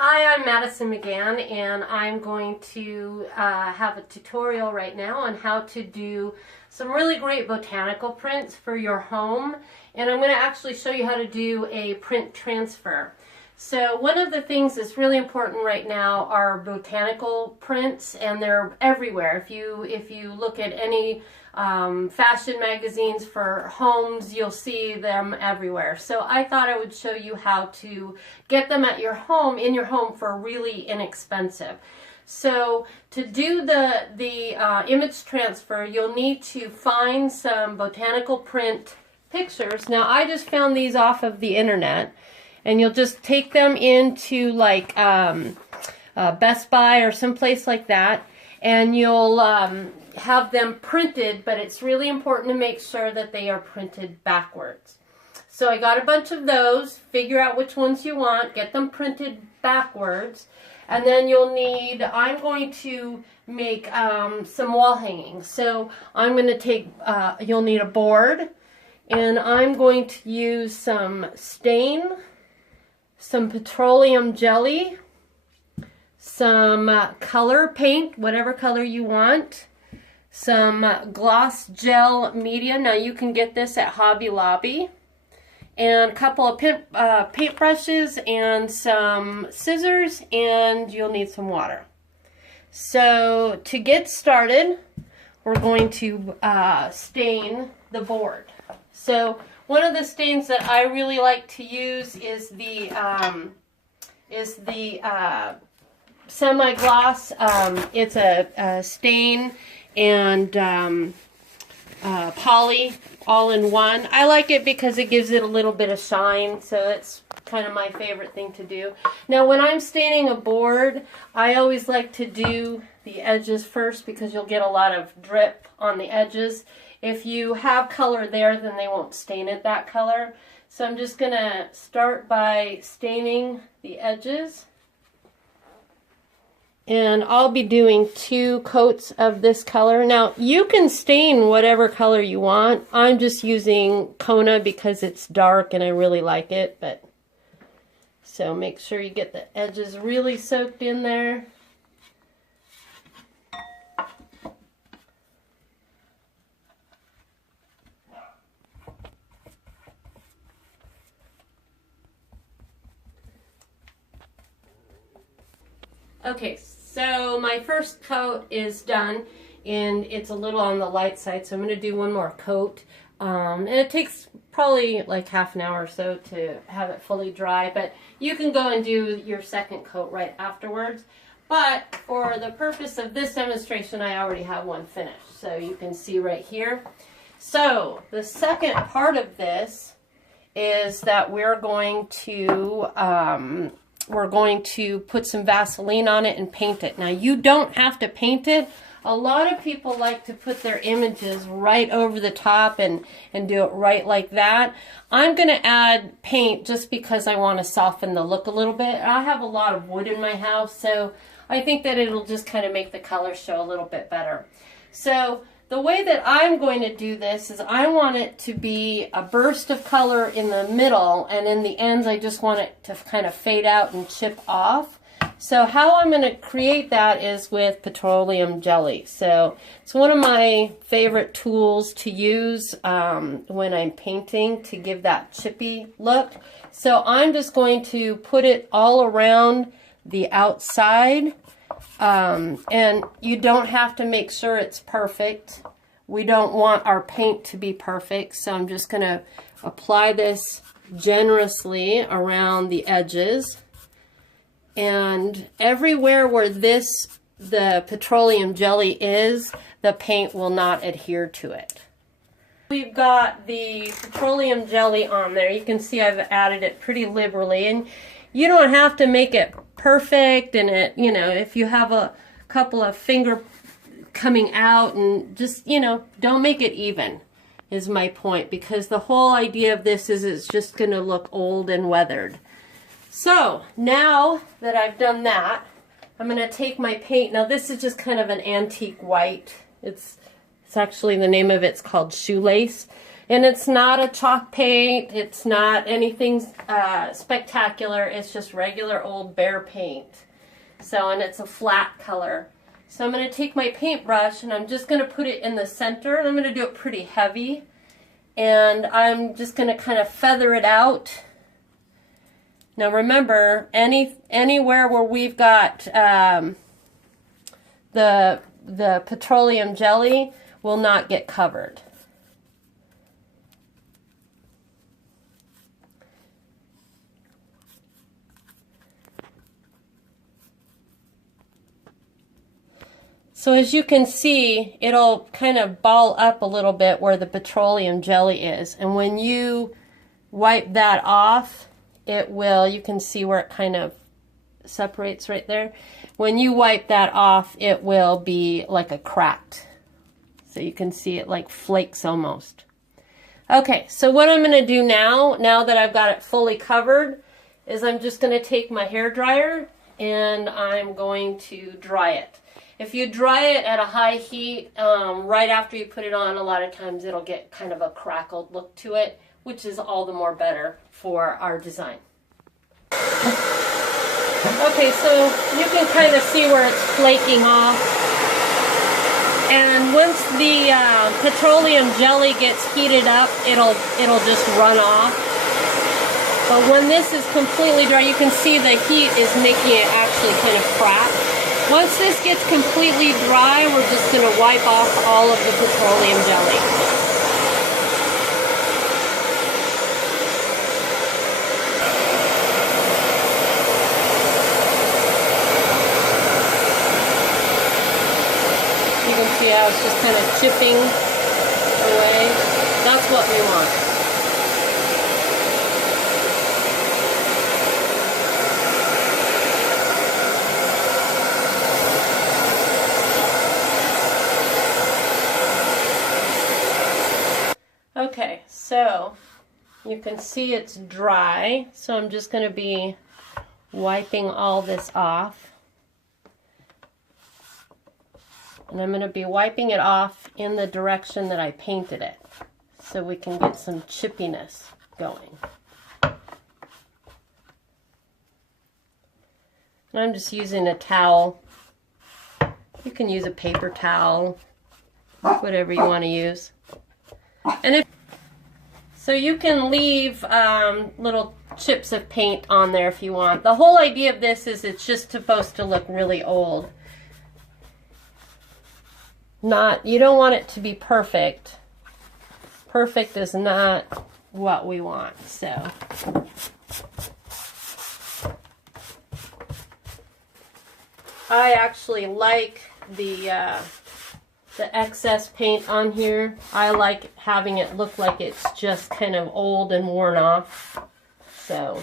Hi, I'm Madison McGann, and I'm going to have a tutorial right now on how to do some really great botanical prints for your home. And I'm going to actually show you how to do a print transfer. So one of the things that's really important right now are botanical prints, and they're everywhere. If you look at any fashion magazines for homes, you'll see them everywhere. So I thought I would show you how to get them at your home, in your home, for really inexpensive. So to do the image transfer, you'll need to find some botanical print pictures. Now I just found these off of the internet, and you'll just take them into like Best Buy or someplace like that, and you'll have them printed, but it's really important to make sure that they are printed backwards. So I got a bunch of those. Figure out which ones you want, get them printed backwards, and then you'll need, I'm going to make some wall hangings. So I'm going to take, you'll need a board, and I'm going to use some stain, some petroleum jelly, some color paint, whatever color you want, some gloss gel media. Now you can get this at Hobby Lobby, and a couple of paint brushes and some scissors, and you'll need some water. So to get started, we're going to stain the board. So one of the stains that I really like to use is the semi-gloss. It's a stain and poly all in one. I like it because it gives it a little bit of shine, so it's kind of my favorite thing to do. Now when I'm staining a board, I always like to do the edges first because you'll get a lot of drip on the edges. If you have color there, then they won't stain it that color. So I'm just going to start by staining the edges. And I'll be doing 2 coats of this color. Now, you can stain whatever color you want. I'm just using Kona because it's dark and I really like it. But so make sure you get the edges really soaked in there. Okay, so my first coat is done, and it's a little on the light side, so I'm going to do one more coat. And it takes probably like half an hour or so to have it fully dry, but you can go and do your second coat right afterwards. But for the purpose of this demonstration, I already have one finished, so you can see right here. So the second part of this is that we're going to put some Vaseline on it and paint it. Now you don't have to paint it. A lot of people like to put their images right over the top and do it right like that. I'm going to add paint just because I want to soften the look a little bit. I have a lot of wood in my house, so I think that it'll just kind of make the color show a little bit better. So the way that I'm going to do this is I want it to be a burst of color in the middle, and in the ends I just want it to kind of fade out and chip off. So how I'm going to create that is with petroleum jelly. So it's one of my favorite tools to use when I'm painting to give that chippy look. So I'm just going to put it all around the outside. And you don't have to make sure it's perfect. We don't want our paint to be perfect, so I'm just going to apply this generously around the edges. And everywhere where the petroleum jelly is, the paint will not adhere to it. We've got the petroleum jelly on there. You can see I've added it pretty liberally, and you don't have to make it perfect, and it, you know, if you have a couple of finger coming out, and just, you know, don't make it even is my point, because the whole idea of this is it's just going to look old and weathered. So now that I've done that, I'm going to take my paint. Now this is just kind of an antique white. It's actually, the name of it's called shoelace. And it's not a chalk paint, it's not anything spectacular, it's just regular old bare paint. So, and it's a flat color. So I'm going to take my paintbrush and I'm just going to put it in the center, and I'm going to do it pretty heavy. And I'm just going to kind of feather it out. Now remember, anywhere where we've got the petroleum jelly will not get covered. So as you can see, it'll kind of ball up a little bit where the petroleum jelly is. And when you wipe that off, it will, you can see where it kind of separates right there. When you wipe that off, it will be like a cracked. So you can see it like flakes almost. Okay, so what I'm going to do now that I've got it fully covered, is I'm just going to take my hairdryer and I'm going to dry it. If you dry it at a high heat, right after you put it on, a lot of times it'll get kind of a crackled look to it, which is all the more better for our design. Okay, so you can kind of see where it's flaking off. And once the petroleum jelly gets heated up, it'll just run off. But when this is completely dry, you can see the heat is making it actually kind of crack. Once this gets completely dry, we're just going to wipe off all of the petroleum jelly. You can see how it's just kind of chipping away. That's what we want. Okay, so you can see it's dry, so I'm just going to be wiping all this off. And I'm going to be wiping it off in the direction that I painted it, so we can get some chippiness going. And I'm just using a towel. You can use a paper towel, whatever you want to use. And so you can leave little chips of paint on there if you want. The whole idea of this is it's just supposed to look really old. You don't want it to be perfect. Perfect is not what we want, so. I actually like the excess paint on here. I like having it look like it's just kind of old and worn off. So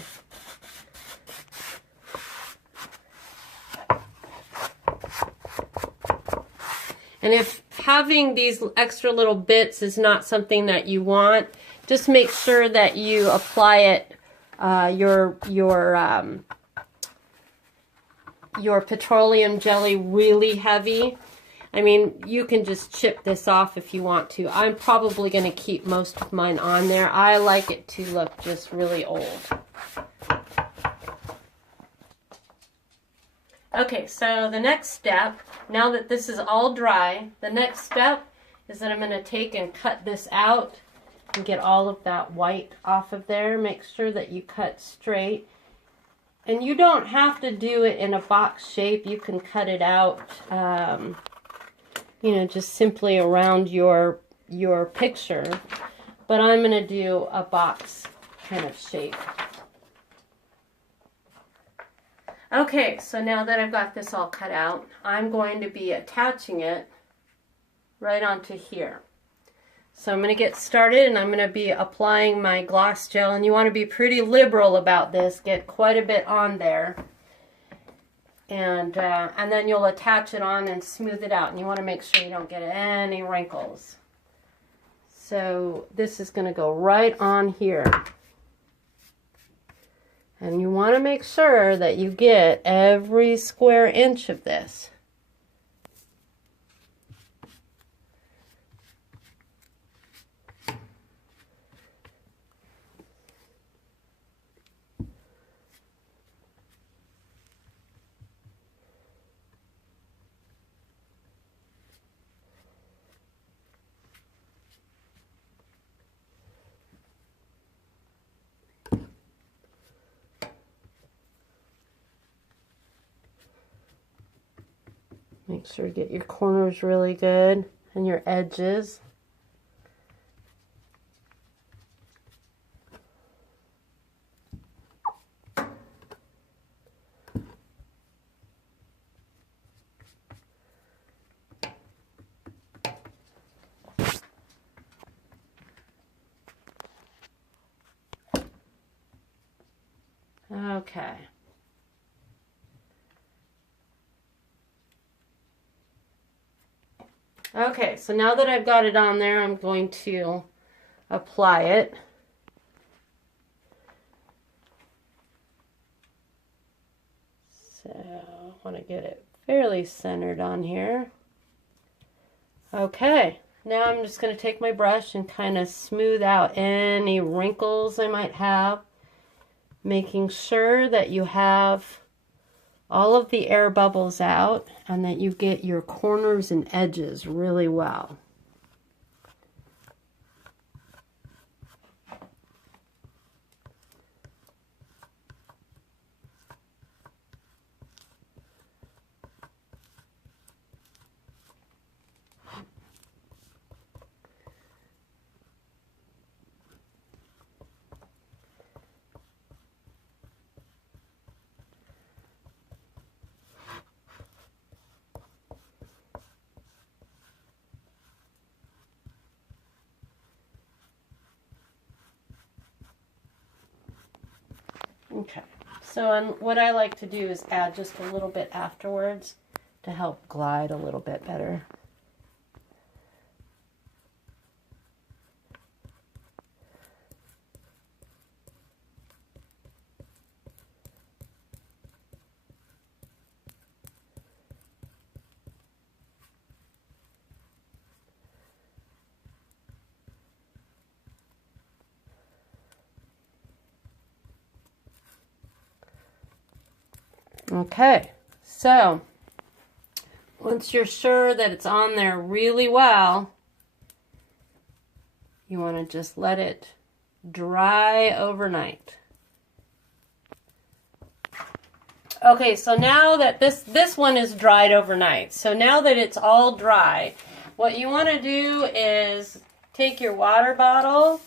and if having these extra little bits is not something that you want, just make sure that you apply it your petroleum jelly really heavy. I mean, you can just chip this off if you want to. I'm probably going to keep most of mine on there. I like it to look just really old. Okay, so the next step, now that this is all dry, the next step is that I'm going to take and cut this out and get all of that white off of there. Make sure that you cut straight. And you don't have to do it in a box shape. You can cut it out you know, just simply around your picture, but I'm going to do a box kind of shape. Okay, so now that I've got this all cut out, I'm going to be attaching it right onto here. So I'm going to get started, and I'm going to be applying my gloss gel, and you want to be pretty liberal about this, get quite a bit on there. And then you'll attach it on and smooth it out. And you want to make sure you don't get any wrinkles. So this is going to go right on here. And you want to make sure that you get every square inch of this. Make sure to get your corners really good and your edges. Okay. Okay, so now that I've got it on there, I'm going to apply it. So I want to get it fairly centered on here. Okay, now I'm just going to take my brush and kind of smooth out any wrinkles I might have, making sure that you have all of the air bubbles out and that you get your corners and edges really well. Okay, so and what I like to do is add just a little bit afterwards to help glide a little bit better. Okay, so once you're sure that it's on there really well, you want to just let it dry overnight. Okay, so now that this one is dried overnight, so now that it's all dry, what you want to do is take your water bottle,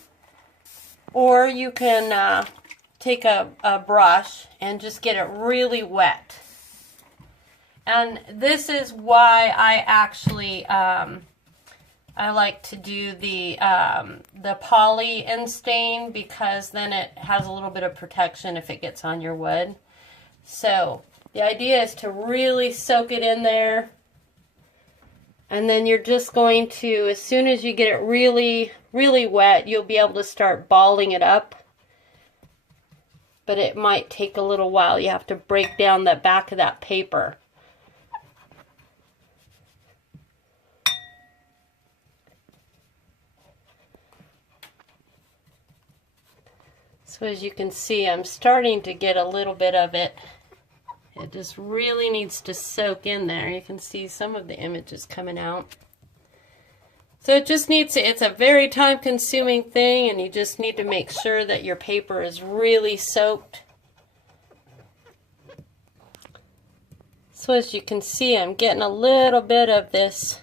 or you can take a brush and just get it really wet. And this is why I actually I like to do the poly and stain, because then it has a little bit of protection if it gets on your wood. So the idea is to really soak it in there, and then you're just going to, as soon as you get it really, really wet, you'll be able to start balling it up. But it might take a little while. You have to break down the back of that paper. So as you can see, I'm starting to get a little bit of it. It just really needs to soak in there. You can see some of the images coming out. So it just needs to, it's a very time-consuming thing, and you just need to make sure that your paper is really soaked. So as you can see, I'm getting a little bit of this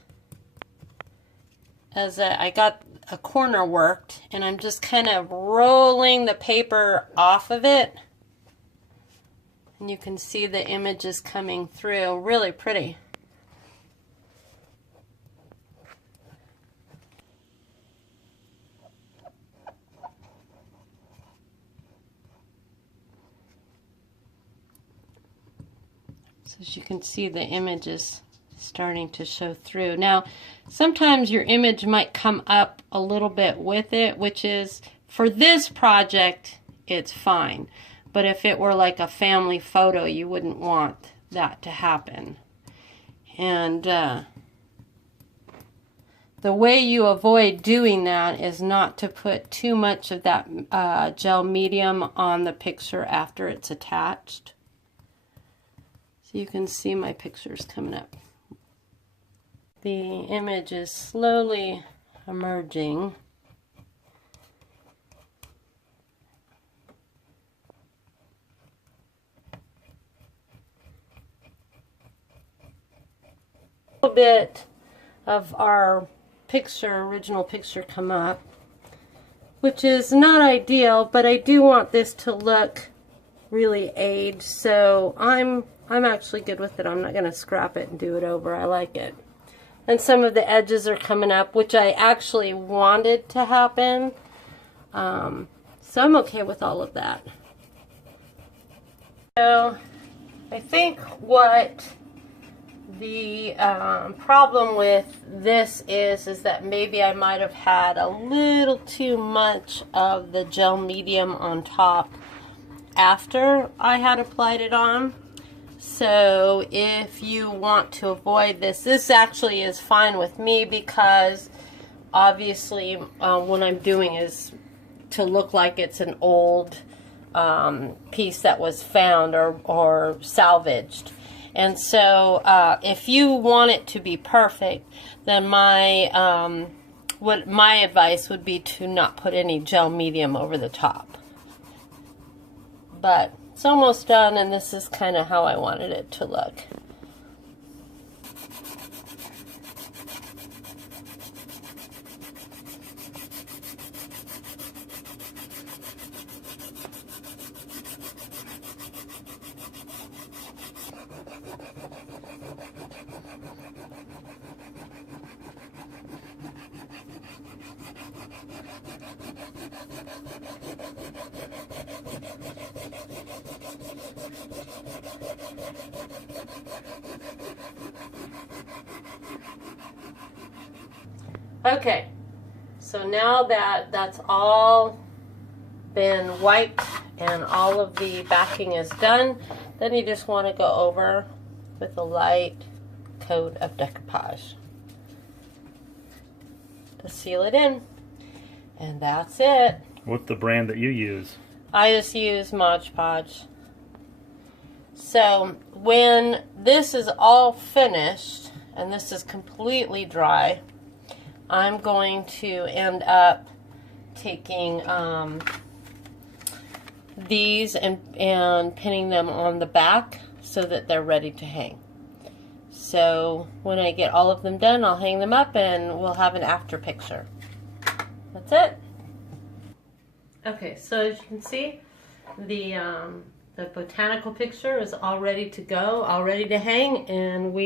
as I got a corner worked, and I'm just kind of rolling the paper off of it. And you can see the images coming through, really pretty. So as you can see, the image is starting to show through. Now, sometimes your image might come up a little bit with it, which is, for this project, it's fine. But if it were like a family photo, you wouldn't want that to happen. And the way you avoid doing that is not to put too much of that gel medium on the picture after it's attached. So you can see my pictures coming up. The image is slowly emerging. little bit of our picture, original picture, come up, which is not ideal, but I do want this to look really aged, so I'm actually good with it. I'm not going to scrap it and do it over. I like it. And some of the edges are coming up, which I actually wanted to happen. So I'm okay with all of that. So I think what the problem with this is that maybe I might have had a little too much of the gel medium on top after I had applied it on. So if you want to avoid this, this actually is fine with me, because obviously what I'm doing is to look like it's an old piece that was found or salvaged. And so if you want it to be perfect, then my advice would be to not put any gel medium over the top. But it's almost done, and this is kind of how I wanted it to look. Okay, so now that that's all been wiped and all of the backing is done, then you just want to go over with a light coat of decoupage to seal it in. And that's it. What's the brand that you use? I just use Mod Podge. So when this is all finished and this is completely dry, I'm going to end up taking these and pinning them on the back so that they're ready to hang. So when I get all of them done, I'll hang them up and we'll have an after picture. That's it. Okay, so as you can see, the botanical picture is all ready to go, all ready to hang, and we